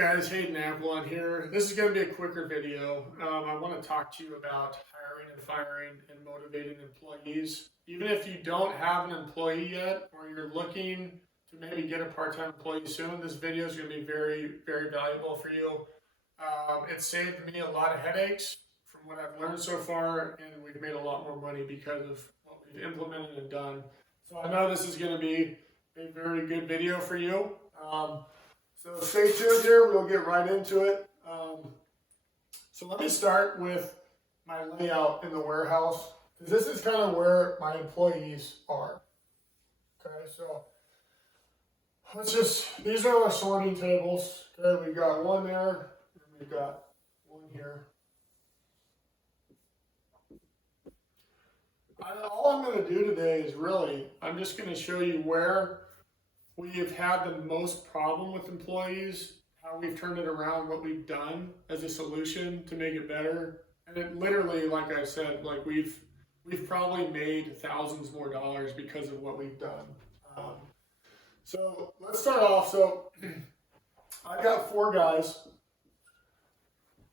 Guys, Hayden Avalon here. This is going to be a quicker video. I want to talk to you about hiring and firing and motivating employees. Even if you don't have an employee yet, or you're looking to maybe get a part-time employee soon, this video is going to be very, very valuable for you. It saved me a lot of headaches from what I've learned so far, and we've made a lot more money because of what we've implemented and done. So I know this is going to be a very good video for you. So stay tuned here, we'll get right into it. So let me start with my layout in the warehouse, because this is kind of where my employees are. Okay, so these are our sorting tables. Okay, we've got one there, and we've got one here. All I'm going to do today is I'm just going to show you where we've had the most problem with employees, how we've turned it around, what we've done as a solution to make it better. And it literally, like I said, we've probably made thousands more dollars because of what we've done. So let's start off. So I've got 4 guys,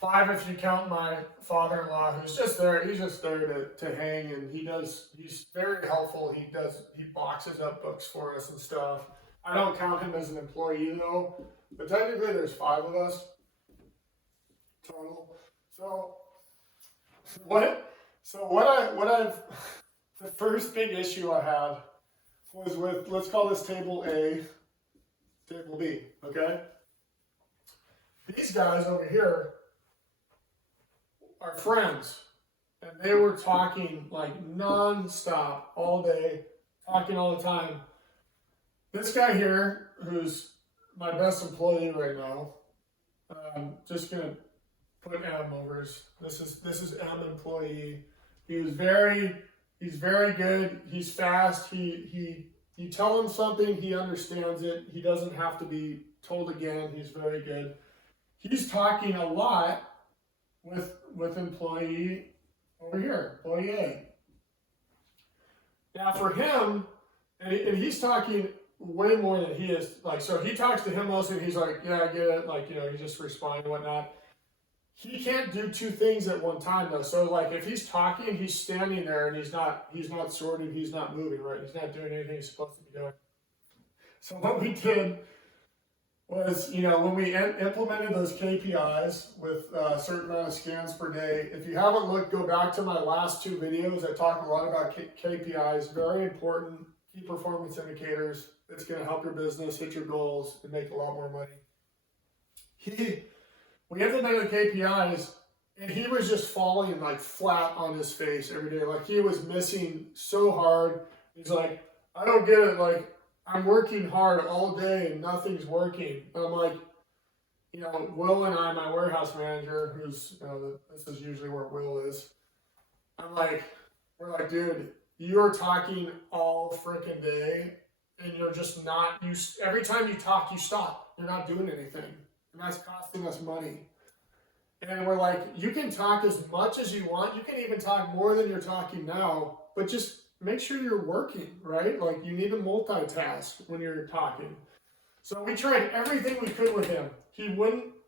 5 if you count my father-in-law, who's just there. He's just there to hang, and he's very helpful. He boxes up books for us and stuff. I don't count him as an employee though, but technically there's 5 of us total. The first big issue I had was with, let's call this table A, table B, okay? These guys over here are friends, and they were talking like non-stop all day, talking all the time. This guy here, who's my best employee right now, I'm just gonna put M over his. This is M employee. He's very good. He's fast. You tell him something, he understands it. He doesn't have to be told again. He's very good. He's talking a lot with employee over here, employee A. Now for him, and he's talking way more than he is, so he talks to him mostly, and he's like, yeah, I get it, he's just responding and whatnot. He can't do 2 things at one time though. So if he's talking, he's standing there and he's not sorting, he's not moving, right? He's not doing anything he's supposed to be doing. So what we did was, when we implemented those KPIs with a certain amount of scans per day, if you haven't looked, go back to my last 2 videos. I talk a lot about KPIs, very important, key performance indicators. It's going to help your business hit your goals and make a lot more money. We implemented the KPIs, and he was just falling flat on his face every day. He was missing so hard. He's like, I don't get it. I'm working hard all day and nothing's working. And I'm like, Will and I, my warehouse manager, who's, this is usually where Will is. We're like, dude, you're talking all freaking day, and you're just not, every time you talk, you stop. You're not doing anything. And that's costing us money. And we're like, you can talk as much as you want. You can even talk more than you're talking now, but just make sure you're working, right? You need to multitask when you're talking. So we tried everything we could with him.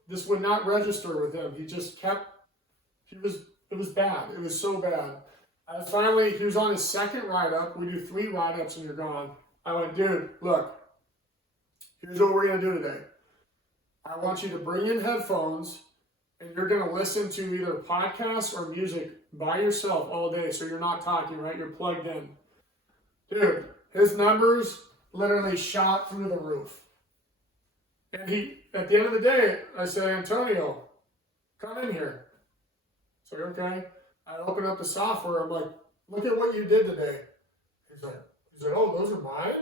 This would not register with him. He just kept, it was bad. It was so bad. Finally, he was on his 2nd write-up. We do 3 write-ups and you're gone. I went, dude, look, here's what we're going to do today. I want you to bring in headphones, and you're going to listen to either podcasts or music by yourself all day, so you're not talking, right? You're plugged in. Dude, his numbers literally shot through the roof. And at the end of the day, I said, Antonio, come in here. So, okay. I open up the software. I'm like, look at what you did today. He's like, oh, those are mine?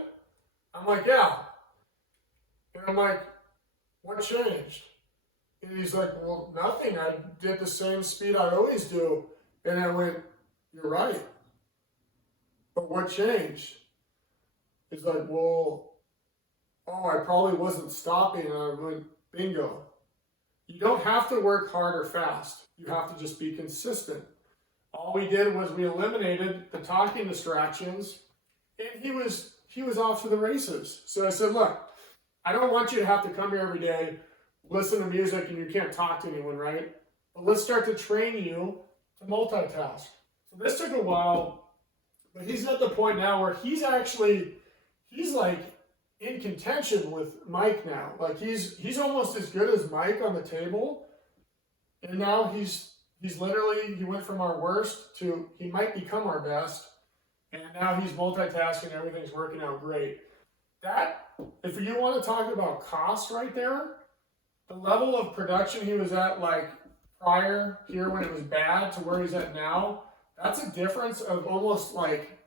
I'm like, yeah. And I'm like, what changed? And he's like, well, nothing. I did the same speed I always do. And I went, you're right. But what changed? He's like, well, I probably wasn't stopping. And I went, bingo. You don't have to work hard or fast. You have to just be consistent. All we did was we eliminated the talking distractions, and he was off to the races. So I said, look, I don't want you to have to come here every day. listen to music and you can't talk to anyone, right? But let's start to train you to multitask. So this took a while, but he's at the point now where he's like in contention with Mike now. Like he's almost as good as Mike on the table. And now he's literally, he went from our worst to he might become our best. And now he's multitasking, everything's working out great. That, if you want to talk about cost right there, the level of production he was at like prior here when it was bad to where he's at now, that's a difference of almost like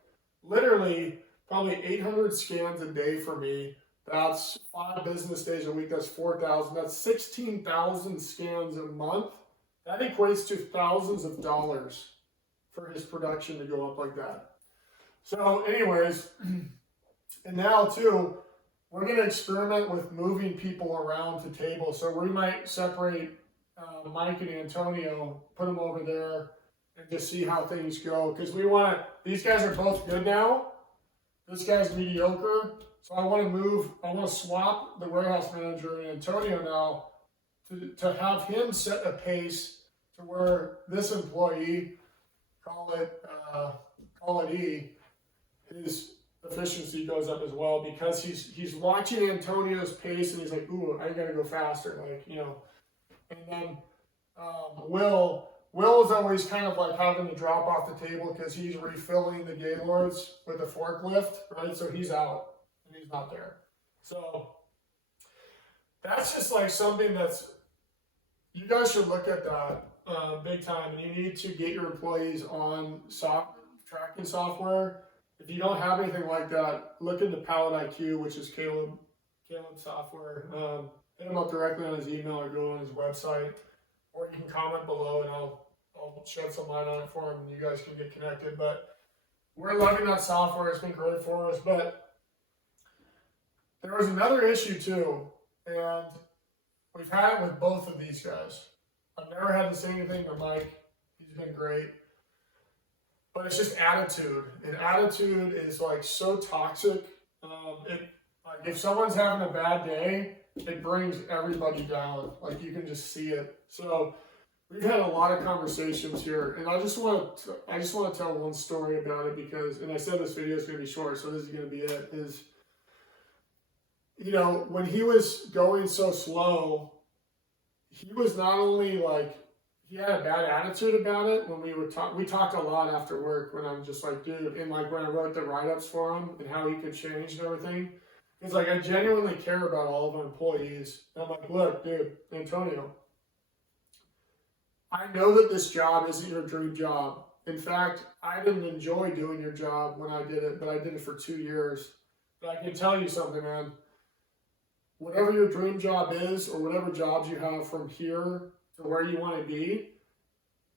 literally probably 800 scans a day for me. That's 5 business days a week. That's 4,000. That's 16,000 scans a month. That equates to thousands of dollars for his production to go up like that. So anyways, and now too, we're going to experiment with moving people around to tables. So we might separate Mike and Antonio, put them over there, and just see how things go. Because we want to, these guys are both good now. This guy's mediocre. So I want to swap the warehouse manager and Antonio now to have him set a pace to where this employee, call it E, his efficiency goes up as well because he's watching Antonio's pace and he's like, ooh, I gotta go faster, like, you know. And then Will is always kind of like having to drop off the table because he's refilling the Gaylords with a forklift, right? So he's out and he's not there. So that's just like something that's, you guys should look at that big time. And you need to get your employees on tracking software. If you don't have anything like that, look into Pallet IQ, which is Caleb's software. Hit him up directly on his email or go on his website, or you can comment below and I'll shed some light on it for him and you guys can get connected. But we're loving that software. It's been great for us. But there was another issue too, and we've had it with both of these guys. I've never had to say anything to Mike. He's been great. But it's just attitude. And attitude is like so toxic. Like if someone's having a bad day, it brings everybody down. Like you can just see it. So we've had a lot of conversations here, and I just want to tell one story about it because, and I said this video is going to be short, so this is going to be it. Is, you know, when he was going so slow, he was not only like, he had a bad attitude about it when we talked a lot after work when I'm just like, dude, and like when I wrote the write-ups for him and how he could change and everything. It's like, I genuinely care about all of our employees. And I'm like, look, dude, Antonio, I know that this job isn't your dream job. In fact, I didn't enjoy doing your job when I did it, but I did it for 2 years. But I can tell you something, man. Whatever your dream job is, or whatever jobs you have from here to where you want to be,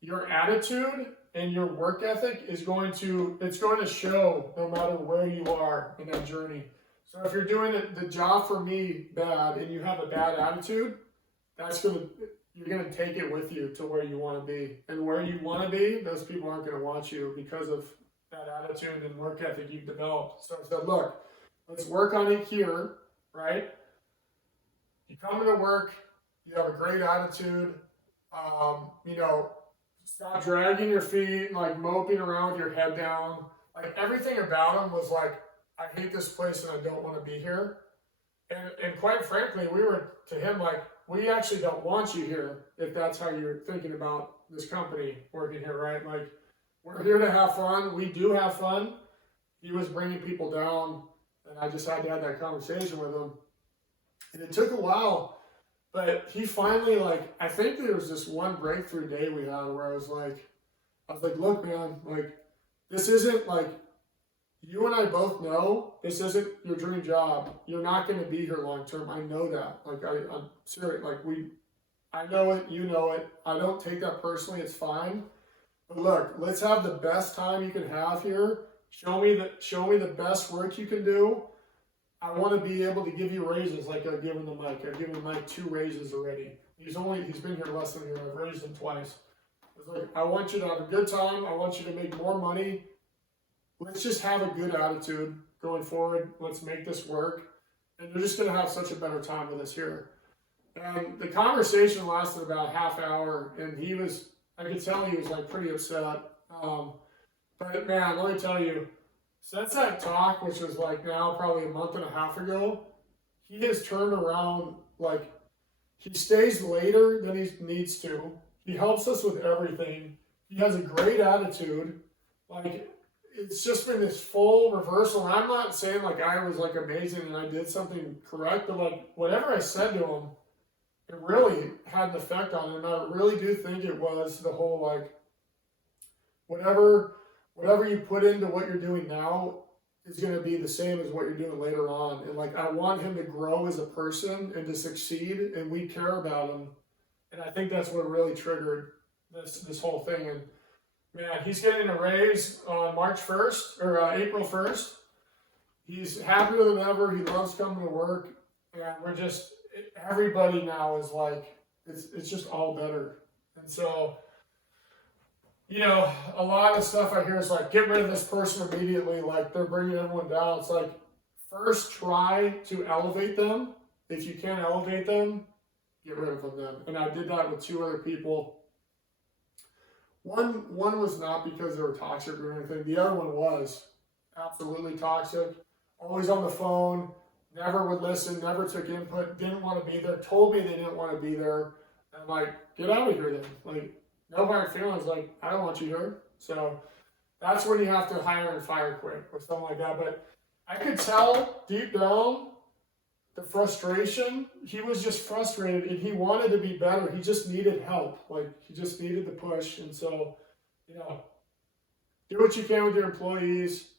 your attitude and your work ethic is going to show no matter where you are in that journey. So if you're doing the job for me bad and you have a bad attitude, you're gonna take it with you to where you want to be. And where you want to be, those people aren't gonna want you because of that attitude and work ethic you've developed. So I said, look, let's work on it here, right? You come into work, you have a great attitude, you know, stop dragging your feet and like moping around with your head down. Like everything about him was like, I hate this place and I don't want to be here. And quite frankly, we were to him like, we actually don't want you here if that's how you're thinking about this company working here, right? Like, we're here to have fun. We do have fun. He was bringing people down, and I just had to have that conversation with him. And it took a while, but he finally, like, I think there was this one breakthrough day we had where I was like, look, man, like, this isn't like, you and I both know this isn't your dream job. You're not going to be here long term. I know that. Like, I'm serious. Like, I know it. You know it. I don't take that personally. It's fine. But look, let's have the best time you can have here. Show me the best work you can do. I want to be able to give you raises like I've given the Mike. I've given Mike 2 raises already. He's been here less than a year. I've raised him twice. It's like, I want you to have a good time. I want you to make more money. Let's just have a good attitude going forward. Let's make this work. And you're just going to have such a better time with us here. And the conversation lasted about a half hour, and I could tell he was like pretty upset. But man, let me tell you, since that talk, which was like now probably a month and a half ago, he has turned around. Like, he stays later than he needs to. He helps us with everything. He has a great attitude. Like, it's just been this full reversal. And I'm not saying like I was like amazing and I did something correct, but like whatever I said to him, it really had an effect on him. And I really do think it was the whole like whatever you put into what you're doing now is going to be the same as what you're doing later on. And like I want him to grow as a person and to succeed, and we care about him. And I think that's what really triggered this whole thing. And man, he's getting a raise on March 1st or April 1st. He's happier than ever. He loves coming to work, and everybody now is like, it's just all better. And so, you know, a lot of stuff I hear is like, get rid of this person immediately. Like they're bringing everyone down. It's like, first try to elevate them. If you can't elevate them, get rid of them then. And I did that with 2 other people. One was not because they were toxic or anything. The other one was absolutely toxic. Always on the phone, never would listen, never took input, didn't want to be there, told me they didn't want to be there. And I'm like, get out of here then. Like, no hard feelings, like, I don't want you here. So that's when you have to hire and fire quick or something like that. But I could tell deep down the frustration. He was just frustrated and he wanted to be better. He just needed help. Like, he just needed the push. And so, you know, do what you can with your employees.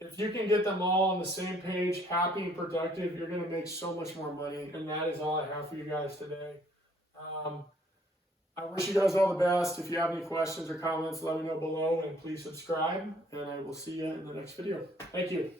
If you can get them all on the same page, happy and productive, you're going to make so much more money. And that is all I have for you guys today. I wish you guys all the best. If you have any questions or comments, let me know below, and please subscribe, and I will see you in the next video. Thank you.